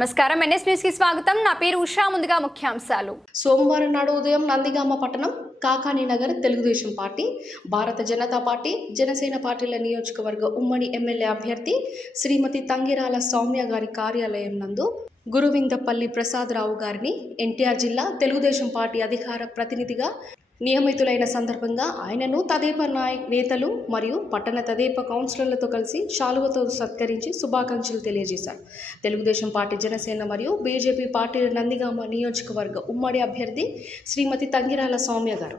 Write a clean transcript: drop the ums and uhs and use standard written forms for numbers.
నమస్కారం, NS news కి స్వాగతం. నా పేరు ఉషా. ముందుగా ముఖ్యాంశాలు. సోమవారం నాడు ఉదయం నందిగామ పట్టణం కాకాని నగర్ తెలుగుదేశం పార్టీ, భారత జనతా పార్టీ, జనసేన పార్టీల నియోజకవర్గ ఉమ్మడి ఎమ్మెల్యే అభ్యర్థి శ్రీమతి తంగిరాల సౌమ్య గారి కార్యాలయం నందు గురువిందపల్లి ప్రసాదరావు గారిని ఎన్టీఆర్ జిల్లా తెలుగుదేశం పార్టీ అధికార ప్రతినిధిగా నియమితులైన సందర్భంగా ఆయనను తదేపా నేతలు మరియు పట్టణ తదేపా కౌన్సిలర్లతో కలిసి శాలువతో సత్కరించి శుభాకాంక్షలు తెలియజేశారు. తెలుగుదేశం పార్టీ, జనసేన మరియు బీజేపీ పార్టీల నందిగామ నియోజకవర్గ ఉమ్మడి అభ్యర్థి శ్రీమతి తంగిరాల సౌమ్య గారు.